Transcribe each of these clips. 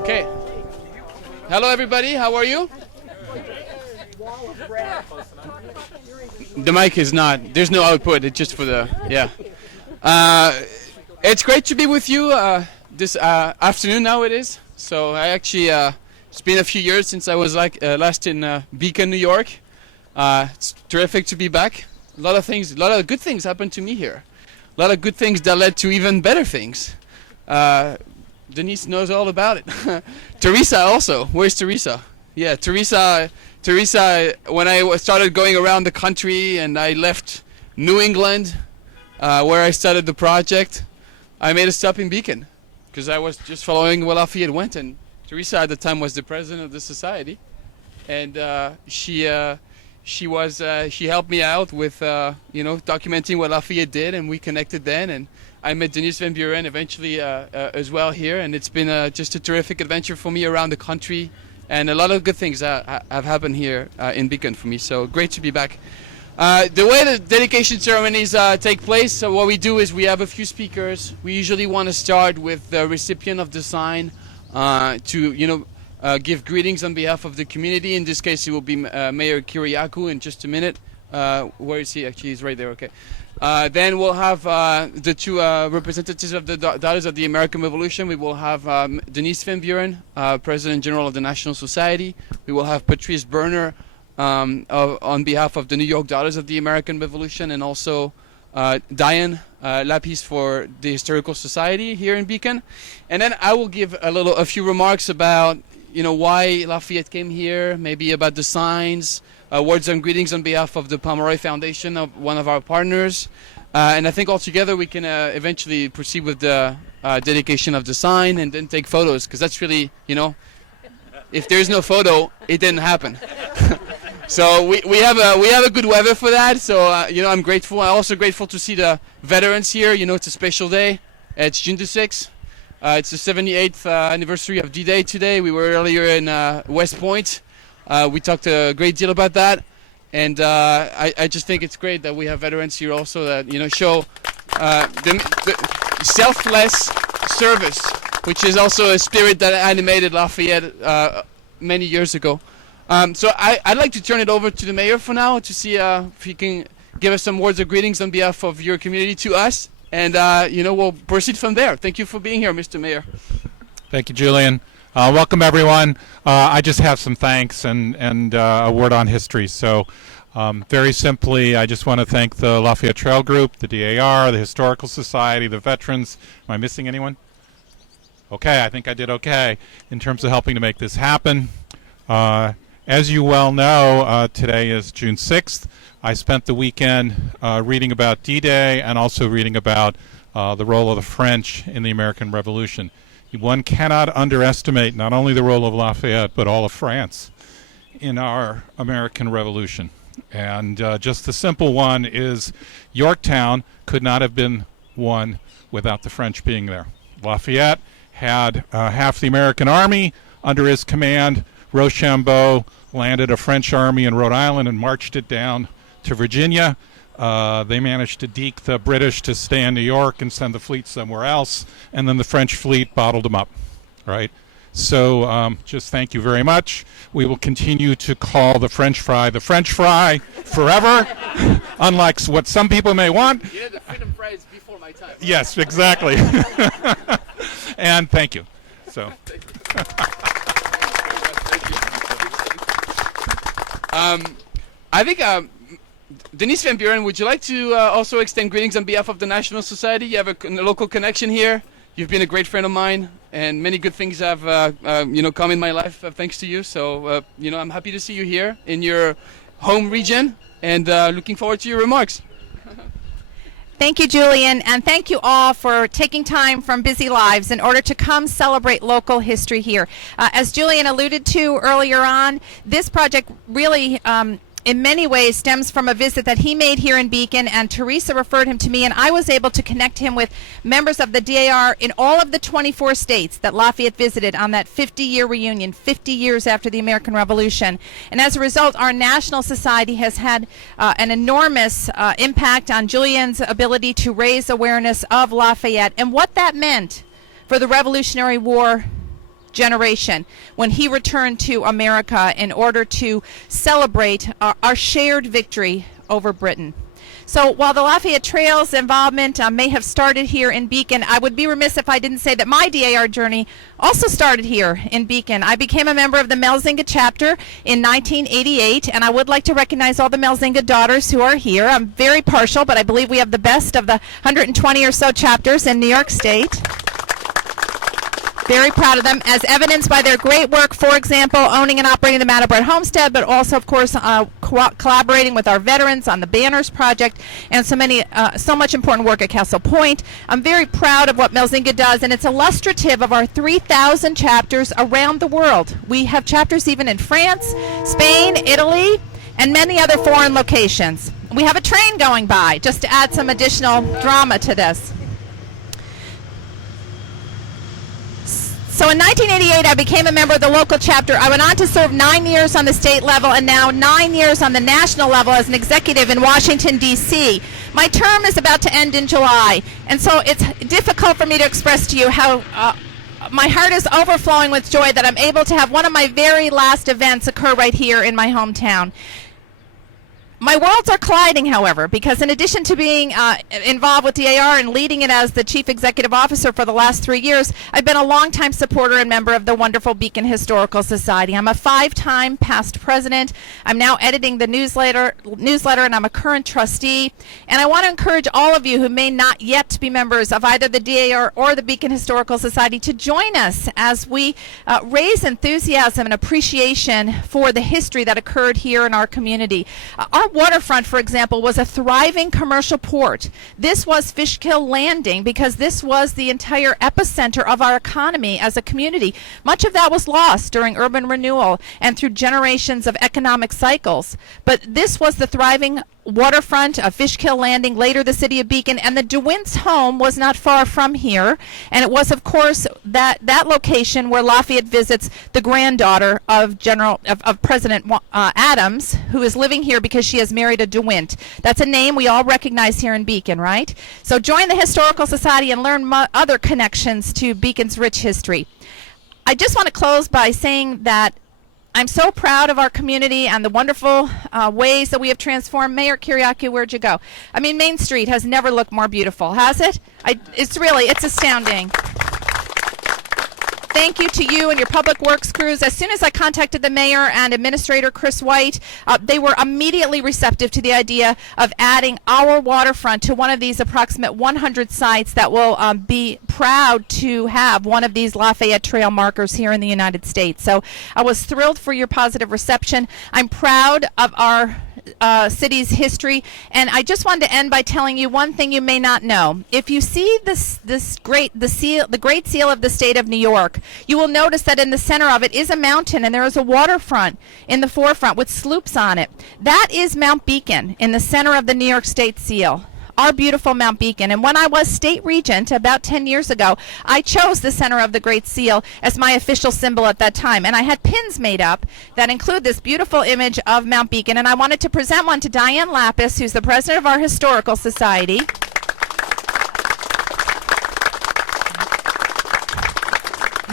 Okay. Hello, everybody. How are you? The mic is not. There's no output. It's just for the. Yeah. It's great to be with you this afternoon. Now it is. So I actually. It's been a few years since I was last in Beacon, New York. It's terrific to be back. A lot of good things happened to me here. A lot of good things that led to even better things. Denise knows all about it. Teresa also. Where's Teresa? Yeah, Teresa, when I started going around the country and I left New England, where I started the project, I made a stop in Beacon because I was just following where Lafayette went. And Teresa at the time was the president of the society. And she helped me out with, documenting what Lafayette did, and we connected then. And I met Denise Van Buren eventually as well here, and it's been just a terrific adventure for me around the country, and a lot of good things have happened here in Beacon for me, so great to be back. The way the dedication ceremonies take place, so what we do is we have a few speakers. We usually want to start with the recipient of the sign to give greetings on behalf of the community. In this case, it will be Mayor Kiriakou in just a minute. Where is he? Actually, he's right there. Okay. Then we'll have the two representatives of the Daughters of the American Revolution. We will have Denise Van Buren, President General of the National Society. We will have Patrice Berner on behalf of the New York Daughters of the American Revolution, and also Diane Lapis for the Historical Society here in Beacon. And then I will give a few remarks about why Lafayette came here, maybe about the signs. Words and greetings on behalf of the Pomeroy Foundation, of one of our partners. And I think altogether we can eventually proceed with the dedication of the sign and then take photos, because that's really, if there's no photo, it didn't happen. So we have a good weather for that. So, I'm grateful. I'm also grateful to see the veterans here. It's a special day. It's June the 6th. It's the 78th anniversary of D-Day today. We were earlier in West Point. We talked a great deal about that, and I just think it's great that we have veterans here also that show the selfless service, which is also a spirit that animated Lafayette many years ago. So I'd like to turn it over to the mayor for now to see if he can give us some words of greetings on behalf of your community to us, and we'll proceed from there. Thank you for being here, Mr. Mayor. Thank you, Julian. Welcome, everyone. I just have some thanks and a word on history. So very simply, I just want to thank the Lafayette Trail Group, the DAR, the Historical Society, the veterans. Am I missing anyone? Okay, I think I did okay in terms of helping to make this happen. As you well know, today is June 6th. I spent the weekend reading about D-Day and also reading about the role of the French in the American Revolution. One cannot underestimate not only the role of Lafayette, but all of France in our American Revolution. And just the simple one is Yorktown could not have been won without the French being there. Lafayette had half the American army under his command. Rochambeau landed a French army in Rhode Island and marched it down to Virginia. They managed to deke the British to stay in New York and send the fleet somewhere else, and then the French fleet bottled them up, right? So just thank you very much. We will continue to call the French fry forever, unlike what some people may want. You know, the freedom fry is before my time. Yes, exactly. And thank you. So. I think Denise Van Buren, would you like to also extend greetings on behalf of the National Society? You have a local connection here. You've been a great friend of mine, and many good things have come in my life thanks to you. So I'm happy to see you here in your home region, and looking forward to your remarks. Thank you, Julian, and thank you all for taking time from busy lives in order to come celebrate local history here. As Julian alluded to earlier on, this project really in many ways stems from a visit that he made here in Beacon, and Teresa referred him to me, and I was able to connect him with members of the DAR in all of the 24 states that Lafayette visited on that 50-year reunion, 50 years after the American Revolution. And as a result, our National Society has had an enormous impact on Julian's ability to raise awareness of Lafayette and what that meant for the Revolutionary War generation when he returned to America in order to celebrate our shared victory over Britain. So while the Lafayette Trail's involvement may have started here in Beacon, I would be remiss if I didn't say that my DAR journey also started here in Beacon. I became a member of the Melzinga chapter in 1988, and I would like to recognize all the Melzinga daughters who are here. I'm very partial, but I believe we have the best of the 120 or so chapters in New York State. Very proud of them, as evidenced by their great work, for example, owning and operating the Mandelbrot Homestead, but also, of course, collaborating with our veterans on the Banners Project and so much important work at Castle Point. I'm very proud of what Melzinga does, and it's illustrative of our 3,000 chapters around the world. We have chapters even in France, Spain, Italy, and many other foreign locations. We have a train going by, just to add some additional drama to this. So in 1988, I became a member of the local chapter. I went on to serve 9 years on the state level and now 9 years on the national level as an executive in Washington, D.C. My term is about to end in July, and so it's difficult for me to express to you how my heart is overflowing with joy that I'm able to have one of my very last events occur right here in my hometown. My worlds are colliding, however, because in addition to being involved with DAR and leading it as the Chief Executive Officer for the last 3 years, I've been a longtime supporter and member of the wonderful Beacon Historical Society. I'm a 5-time past president. I'm now editing the newsletter, and I'm a current trustee. And I want to encourage all of you who may not yet be members of either the DAR or the Beacon Historical Society to join us as we raise enthusiasm and appreciation for the history that occurred here in our community. Our waterfront, for example, was a thriving commercial port. This was Fishkill Landing because this was the entire epicenter of our economy as a community. Much of that was lost during urban renewal and through generations of economic cycles. But this was the thriving waterfront of Fishkill Landing, later the city of Beacon, and the DeWints home was not far from here. And it was, of course, that location where Lafayette visits the granddaughter of President Adams, who is living here because she has married a DeWint. That's a name we all recognize here in Beacon, right? So join the Historical Society and learn other connections to Beacon's rich history. I just want to close by saying that I'm so proud of our community and the wonderful ways that we have transformed. Mayor Kiriaki, where'd you go? I mean, Main Street has never looked more beautiful, has it? It's astounding. Thank you to you and your public works crews. As soon as I contacted the mayor and administrator, Chris White, they were immediately receptive to the idea of adding our waterfront to one of these approximate 100 sites that will be proud to have one of these Lafayette Trail markers here in the United States. So I was thrilled for your positive reception. I'm proud of our city's history, and I just wanted to end by telling you one thing you may not know. If you see the Great Seal of the State of New York, you will notice that in the center of it is a mountain, and there is a waterfront in the forefront with sloops on it. That is Mount Beacon in the center of the New York State Seal. Our beautiful Mount Beacon. And when I was state regent about 10 years ago, I chose the center of the Great Seal as my official symbol at that time. And I had pins made up that include this beautiful image of Mount Beacon. And I wanted to present one to Diane Lapis, who's the president of our Historical Society.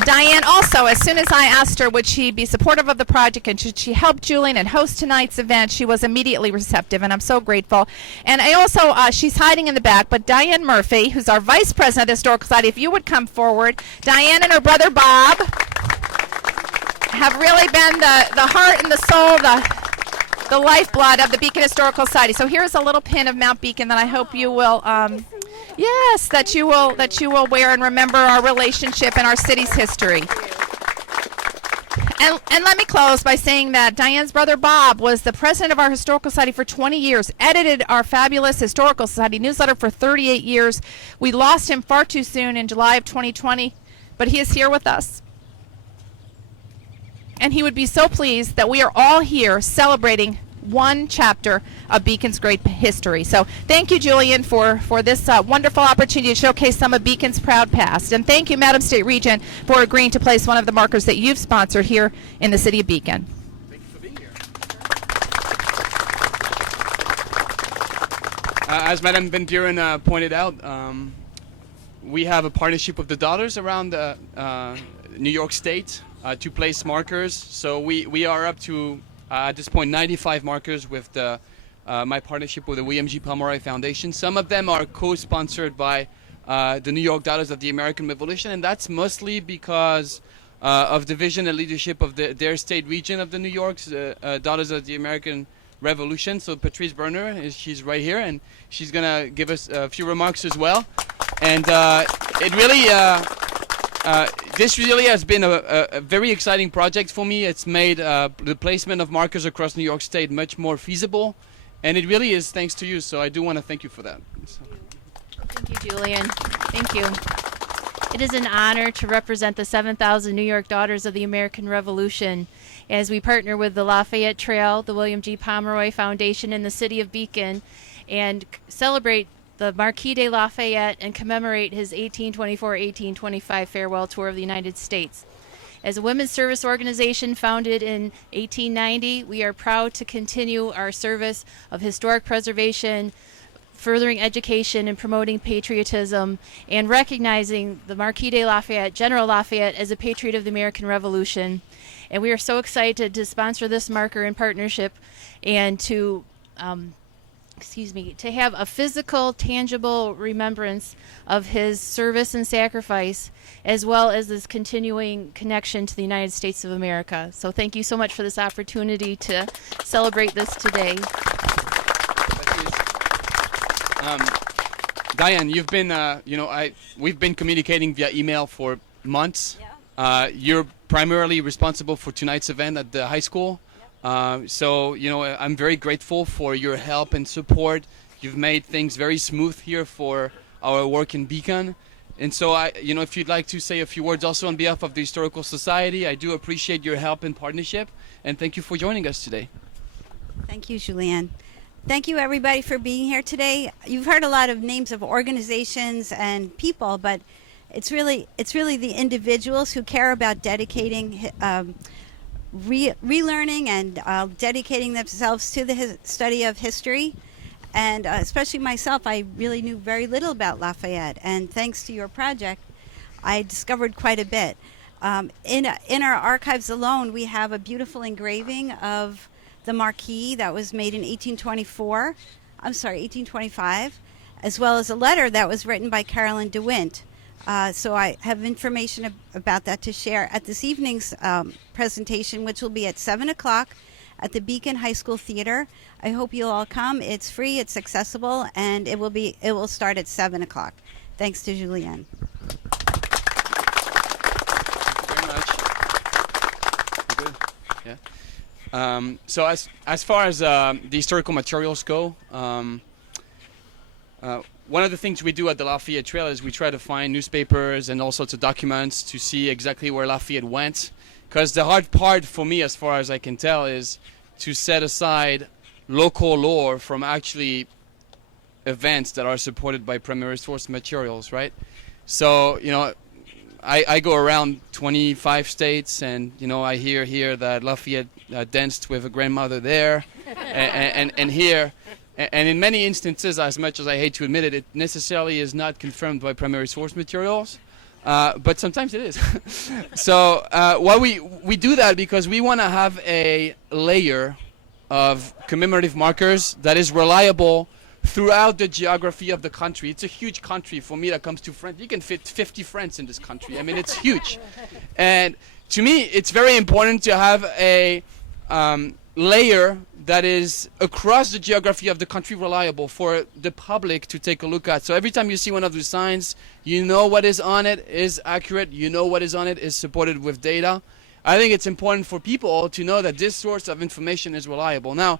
Diane also, as soon as I asked her would she be supportive of the project and should she help Julian and host tonight's event, she was immediately receptive, and I'm so grateful. And I also, she's hiding in the back, but Diane Murphy, who's our vice president of the Historical Society, if you would come forward. Diane and her brother Bob have really been the heart and the soul, the lifeblood of the Beacon Historical Society. So here's a little pin of Mount Beacon that I hope you will yes, that you will wear and remember our relationship and our city's history. And let me close by saying that Diane's brother Bob was the president of our Historical Society for 20 years, edited our fabulous Historical Society newsletter for 38 years. We lost him far too soon in July of 2020, but he is here with us. And he would be so pleased that we are all here celebrating one chapter of Beacon's great history. So thank you, Julian, for this wonderful opportunity to showcase some of Beacon's proud past. And thank you, Madam State Regent, for agreeing to place one of the markers that you've sponsored here in the city of Beacon. Thank you for being here. As Madam Van Buren pointed out, we have a partnership with the daughters around New York State to place markers. So we are up to, at this point, 95 markers with my partnership with the William G. Pomeroy Foundation. Some of them are co-sponsored by the New York Daughters of the American Revolution, and that's mostly because of the vision and leadership of their state region of the New York's Daughters of the American Revolution. So Patrice Berner, she's right here, and she's gonna give us a few remarks as well. And it really, this really has been a very exciting project for me. It's made the placement of markers across New York State much more feasible, and it really is thanks to you. So I do want to thank you for that. So. Thank you, Julian. Thank you. It is an honor to represent the 7,000 New York Daughters of the American Revolution as we partner with the Lafayette Trail, the William G. Pomeroy Foundation, and the City of Beacon, and celebrate the Marquis de Lafayette and commemorate his 1824-1825 farewell tour of the United States. As a women's service organization founded in 1890, we are proud to continue our service of historic preservation, furthering education and promoting patriotism, and recognizing the Marquis de Lafayette, General Lafayette, as a patriot of the American Revolution. And we are so excited to sponsor this marker in partnership and to to have a physical, tangible remembrance of his service and sacrifice, as well as this continuing connection to the United States of America. So thank you so much for this opportunity to celebrate this today. Diane, you've been, we've been communicating via email for months. Yeah. You're primarily responsible for tonight's event at the high school. So, I'm very grateful for your help and support. You've made things very smooth here for our work in Beacon. And so, if you'd like to say a few words also on behalf of the Historical Society, I do appreciate your help and partnership. And thank you for joining us today. Thank you, Julianne. Thank you, everybody, for being here today. You've heard a lot of names of organizations and people, but it's really the individuals who care about dedicating, relearning and dedicating themselves to the study of history. And especially myself, I really knew very little about Lafayette. And thanks to your project, I discovered quite a bit. In our archives alone, we have a beautiful engraving of the Marquis that was made in 1825, as well as a letter that was written by Carolyn DeWint. So I have information about that to share at this evening's presentation, which will be at 7 o'clock at the Beacon High School Theater. I hope you'll all come. It's free, it's accessible, and it will start at 7 o'clock. Thanks to Julianne. So as far as the historical materials go, one of the things we do at the Lafayette Trail is we try to find newspapers and all sorts of documents to see exactly where Lafayette went. Because the hard part for me, as far as I can tell, is to set aside local lore from actually events that are supported by primary source materials, right? So, I go around 25 states, and I hear here that Lafayette danced with a grandmother there, and here, and in many instances, as much as I hate to admit it, it necessarily is not confirmed by primary source materials, but sometimes it is. So why we do that because we want to have a layer of commemorative markers that is reliable throughout the geography of the country. It's a huge country. For me, that comes to France. You can fit 50 France in this country. I mean, it's huge. And to me, it's very important to have a layer that is across the geography of the country reliable for the public to take a look at. So every time you see one of those signs, you know what is on it is accurate. You know what is on it is supported with data. I think it's important for people to know that this source of information is reliable. Now,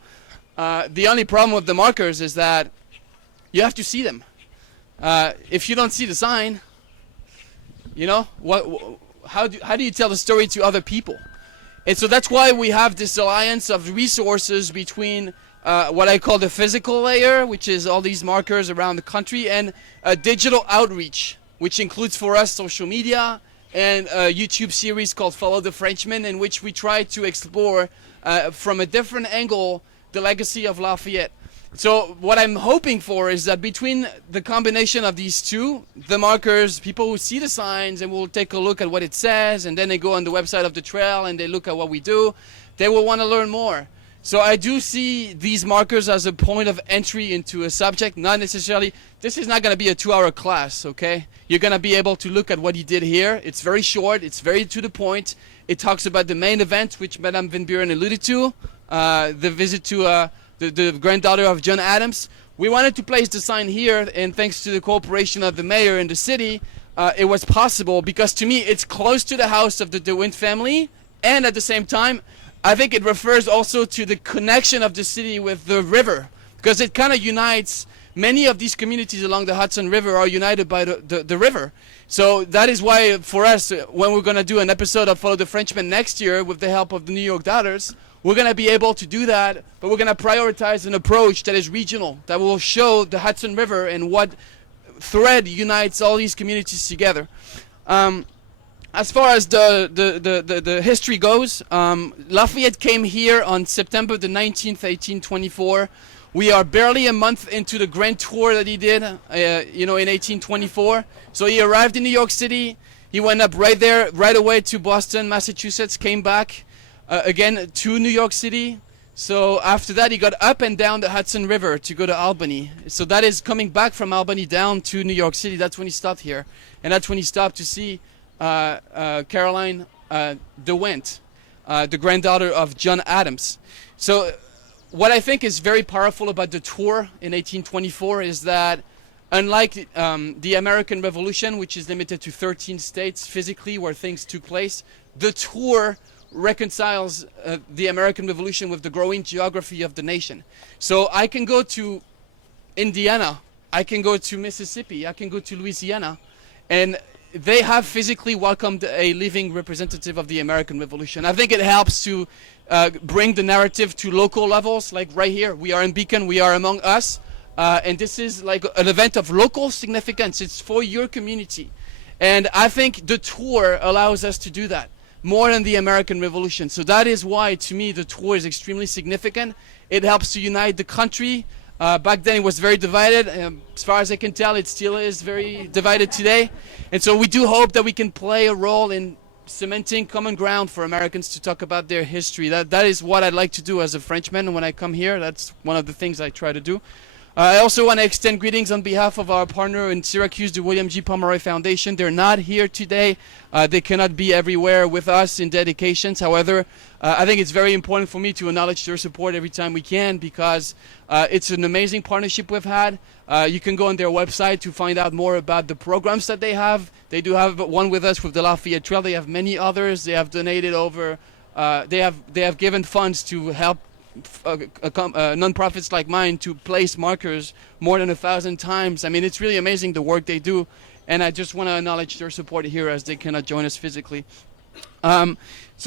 the only problem with the markers is that you have to see them. If you don't see the sign, how do you tell the story to other people? And so that's why we have this alliance of resources between what I call the physical layer, which is all these markers around the country, and digital outreach, which includes for us social media and a YouTube series called Follow the Frenchman, in which we try to explore from a different angle the legacy of Lafayette. So what I'm hoping for is that between the combination of these two, the markers, people who see the signs and will take a look at what it says, and then they go on the website of the trail and they look at what we do, they will want to learn more. So I do see these markers as a point of entry into a subject, not necessarily, this is not going to be a 2-hour class, okay? You're going to be able to look at what he did here. It's very short, it's very to the point. It talks about the main event, which Madame Van Buren alluded to, the visit to the granddaughter of John Adams. We wanted to place the sign here, and thanks to the cooperation of the mayor and the city, it was possible, because to me it's close to the house of the DeWint family, and at the same time I think it refers also to the connection of the city with the river, because it kind of unites many of these communities along the Hudson River are united by the river. So that is why for us, when we're going to do an episode of Follow the Frenchman next year with the help of the New York Daughters, we're going to be able to do that, but we're going to prioritize an approach that is regional, that will show the Hudson River and what thread unites all these communities together. As far as the history goes, Lafayette came here on September the 19th, 1824. We are barely a month into the grand tour that he did, in 1824. So he arrived in New York City. He went up right there, right away to Boston, Massachusetts, came back again to New York City. So after that, he got up and down the Hudson River to go to Albany. So that is coming back from Albany down to New York City. That's when he stopped here. And that's when he stopped to see Caroline DeWint, the granddaughter of John Adams. So what I think is very powerful about the tour in 1824 is that unlike the American Revolution, which is limited to 13 states physically where things took place, the tour reconciles the American Revolution with the growing geography of the nation. So I can go to Indiana, I can go to Mississippi, I can go to Louisiana, and they have physically welcomed a living representative of the American Revolution. I think it helps to bring the narrative to local levels, like right here. We are in Beacon, we are among us, and this is like an event of local significance. It's for your community. And I think the tour allows us to do that more than the American Revolution. So that is why, to me, the tour is extremely significant. It helps to unite the country. Back then it was very divided. As far as I can tell, it still is very divided today. And so we do hope that we can play a role in cementing common ground for Americans to talk about their history. That is what I'd like to do as a Frenchman when I come here. That's one of the things I try to do. I also want to extend greetings on behalf of our partner in Syracuse, the William G. Pomeroy Foundation. They're not here today. They cannot be everywhere with us in dedications. However, I think it's very important for me to acknowledge their support every time we can, because it's an amazing partnership we've had. You can go on their website to find out more about the programs that they have. They do have one with us with the Lafayette Trail. They have many others. They have donated over, they have given funds to help nonprofits like mine to place markers more than 1,000 times. I mean, it's really amazing the work they do, and I just want to acknowledge their support here as they cannot join us physically. So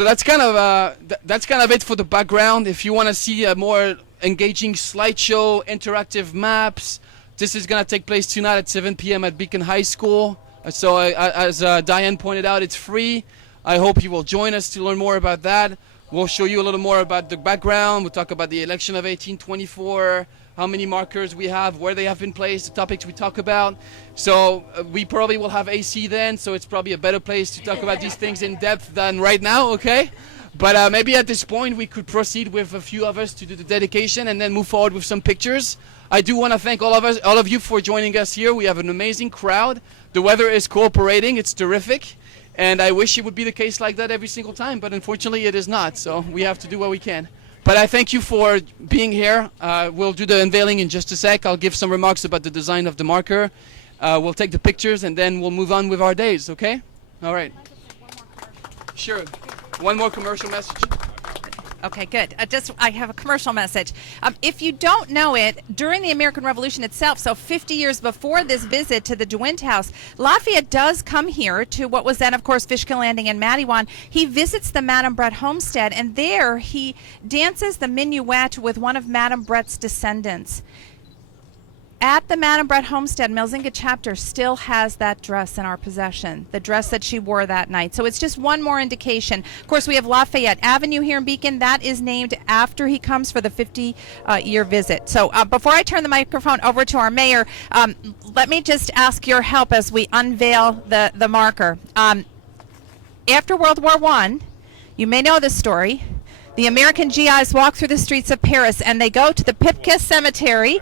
that's kind of it for the background. If you want to see a more engaging slideshow, interactive maps, this is going to take place tonight at 7 p.m. at Beacon High School. So as Diane pointed out, it's free. I hope you will join us to learn more about that. We'll show you a little more about the background. We'll talk about the election of 1824, how many markers we have, where they have been placed, the topics we talk about. So we probably will have AC then, so it's probably a better place to talk about these things in depth than right now, okay? But maybe at this point we could proceed with a few of us to do the dedication and then move forward with some pictures. I do want to thank all of you for joining us here. We have an amazing crowd. The weather is cooperating. It's terrific. And I wish it would be the case like that every single time, but unfortunately it is not. So we have to do what we can. But I thank you for being here. We'll do the unveiling in just a sec. I'll give some remarks about the design of the marker. We'll take the pictures and then we'll move on with our days, okay? All right. Sure. One more commercial message. Okay, good. I have a commercial message. If you don't know it, during the American Revolution itself, so 50 years before this visit to the DeWint house, Lafayette does come here to what was then, of course, Fishkill Landing and Matteawan. He visits the Madame Brett homestead, and there he dances the minuet with one of Madame Brett's descendants. at the Madame Brett Homestead, Milzinga chapter still has that dress in our possession, the dress that she wore that night. So it's just one more indication. Of course, we have Lafayette Avenue here in Beacon. That is named after he comes for the 50-year visit. So before I turn the microphone over to our mayor, let me just ask your help as we unveil the marker. After World War I, you may know this story, the American GIs walk through the streets of Paris and they go to the Pipka Cemetery.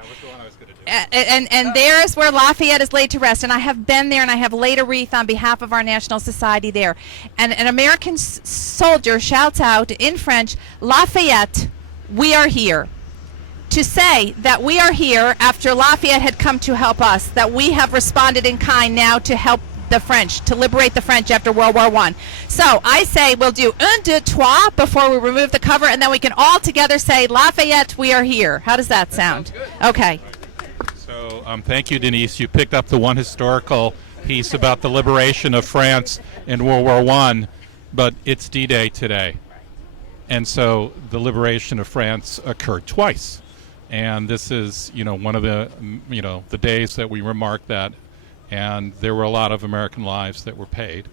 And there's where Lafayette is laid to rest. And I have been there, and I have laid a wreath on behalf of our National Society there. And an American soldier shouts out in French, "Lafayette, we are here." To say that we are here after Lafayette had come to help us, that we have responded in kind now to help the French, to liberate the French after World War I. So I say we'll do un, deux, trois before we remove the cover, and then we can all together say, "Lafayette, we are here." How does that sound? Okay. So thank you, Denise. You picked up the one historical piece about the liberation of France in World War I, but it's D-Day today. And so the liberation of France occurred twice. And this is, one of the, the days that we remark that. And there were a lot of American lives that were paid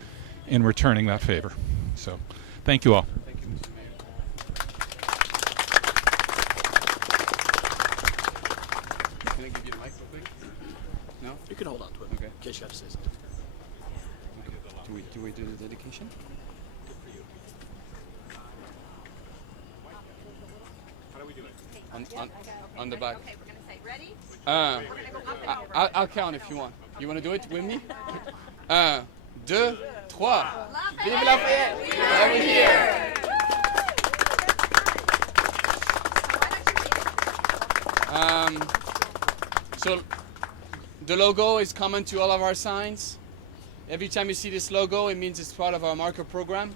in returning that favor. So thank you all. Thank you, Mr. Mayor. Can I give you the mic real quick? No? You can hold on to it. Okay. In case you have to say something. Do we do the dedication? How do we do it? On the back. Okay, we're going to say, ready? I'll count if you want. You want to do it with me? 1, 2, 3. Vive Lafayette! We're here! So the logo is common to all of our signs. Every time you see this logo, it means it's part of our marker program.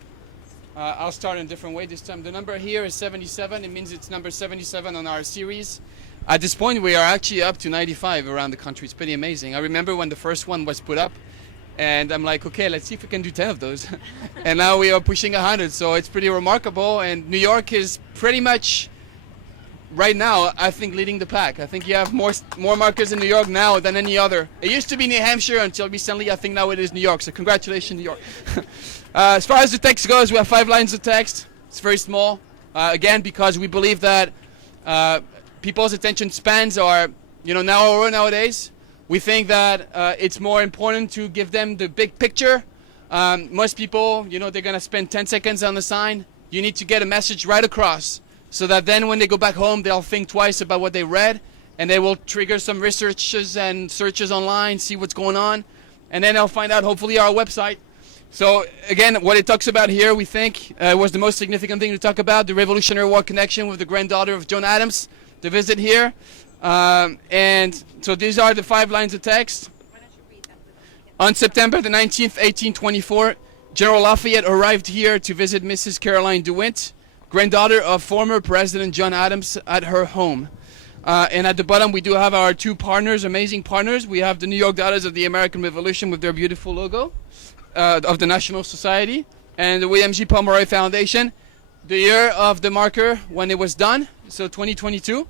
I'll start in a different way this time. The number here is 77. It means it's number 77 on our series. At this point, we are actually up to 95 around the country. It's pretty amazing. I remember when the first one was put up, and I'm like, okay, let's see if we can do 10 of those. And now we are pushing 100, so it's pretty remarkable. And New York is pretty much, right now, I think, leading the pack. I think you have more markers in New York now than any other. It used to be New Hampshire until recently. I think now it is New York, so congratulations, New York. As far as the text goes, we have 5 lines of text. It's very small. Again, because we believe that people's attention spans are, narrower nowadays. We think that it's more important to give them the big picture. Most people, they're going to spend 10 seconds on the sign. You need to get a message right across so that then when they go back home, they'll think twice about what they read, and they will trigger some researches and searches online, see what's going on, and then they'll find out, hopefully, our website. So again, what it talks about here, we think, was the most significant thing to talk about, the Revolutionary War connection with the granddaughter of John Adams, the visit here. And so these are the 5 lines of text. On September the 19th, 1824, General Lafayette arrived here to visit Mrs. Caroline DeWitt, granddaughter of former President John Adams, at her home. And at the bottom, we do have our 2 partners, amazing partners. We have the New York Daughters of the American Revolution with their beautiful logo of the National Society, and the William G. Pomeroy Foundation. The year of the marker when it was done, so 2022.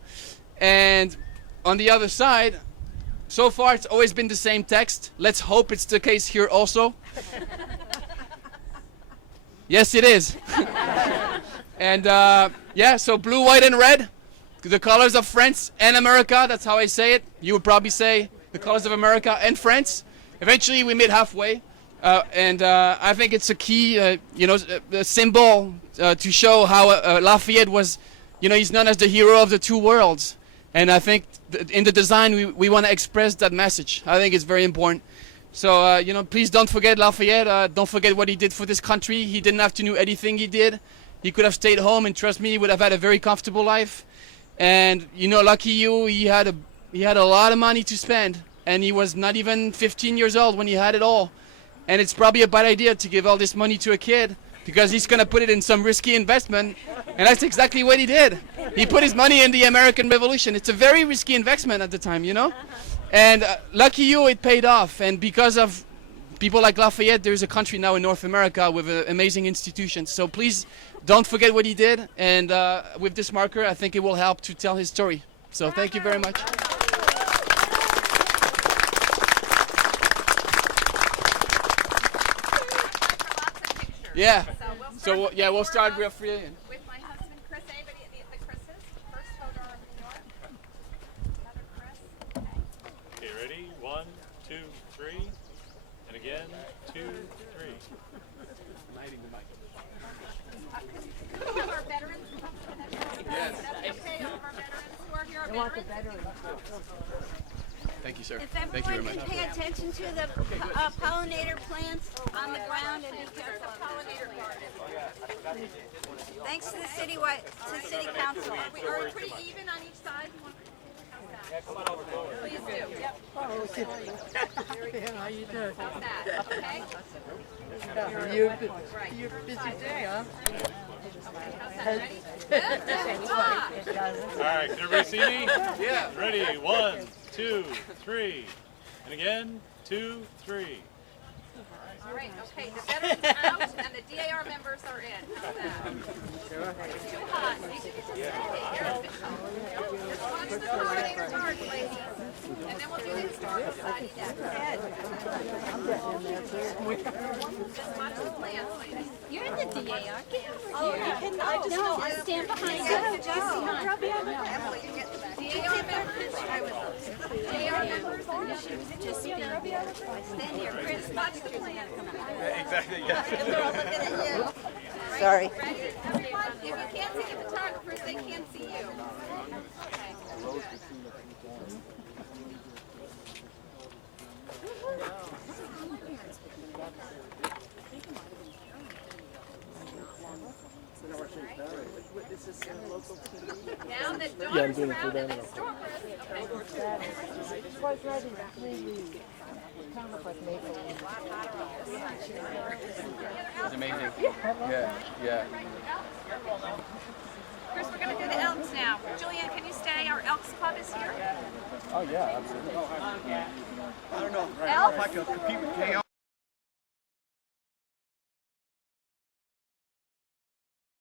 And on the other side, so far it's always been the same text. Let's hope it's the case here also. Yes, it is. And so blue, white, and red, the colors of France and America. That's how I say it. You would probably say the colors of America and France. Eventually, we meet halfway. And I think it's a key, a symbol to show how Lafayette was, he's known as the hero of the 2 worlds. And I think in the design, we want to express that message. I think it's very important. So, please don't forget Lafayette. Don't forget what he did for this country. He didn't have to do anything he did. He could have stayed home, and trust me, he would have had a very comfortable life. And, lucky you, he had a lot of money to spend. And he was not even 15 years old when he had it all. And it's probably a bad idea to give all this money to a kid because he's going to put it in some risky investment. And that's exactly what he did. He put his money in the American Revolution. It's a very risky investment at the time, And lucky you, it paid off. And because of people like Lafayette, there's a country now in North America with amazing institutions. So please don't forget what he did. And with this marker, I think it will help to tell his story. So thank you very much. Yeah. So So we'll start real free. And with my husband, Chris. Anybody, the Chris's? First photo in New York. Another Chris. Okay, ready? 1, 2, 3. And again, 2, 3. Could we have our veterans come to the next one? Yes. Okay, all of our veterans who are here are veterans. thank you, sir. If Thank you very everyone much. can pay attention to the pollinator plants on the ground and be careful. Pollinator garden. Thanks to the city council. We are pretty even on each side. You want Please do. Yep. How you doing? How's that? Okay. You're busy day, huh? Ready? Ah. All right, can everybody see me? Yeah. Ready? 1, 2, 3. And again, 2, 3. All right. Okay. The veterans out and the DAR members are in. How's that? It's too hot. You should just stay here. Just watch the pollinator garden, ladies. And then we'll do the historical society next. Just watch the plants, ladies. You're in the DAR. Oh, you can no, I stand behind you. Emily, you get the back. DAR members, I would love to. DAR members, and you should just stand here. Chris, watch the plants. Exactly, yes. They're all looking at you. Sorry. Ready? Everyone, if you can't see the photographers, they can't see you. Okay. Now that Dawn's around and it's Storm, It's amazing. Yeah. Chris, we're going to do the Elks now. Julian, can you stay? Our Elks Club is here. Oh yeah, absolutely. I don't know. Elks? If I can compete with KO.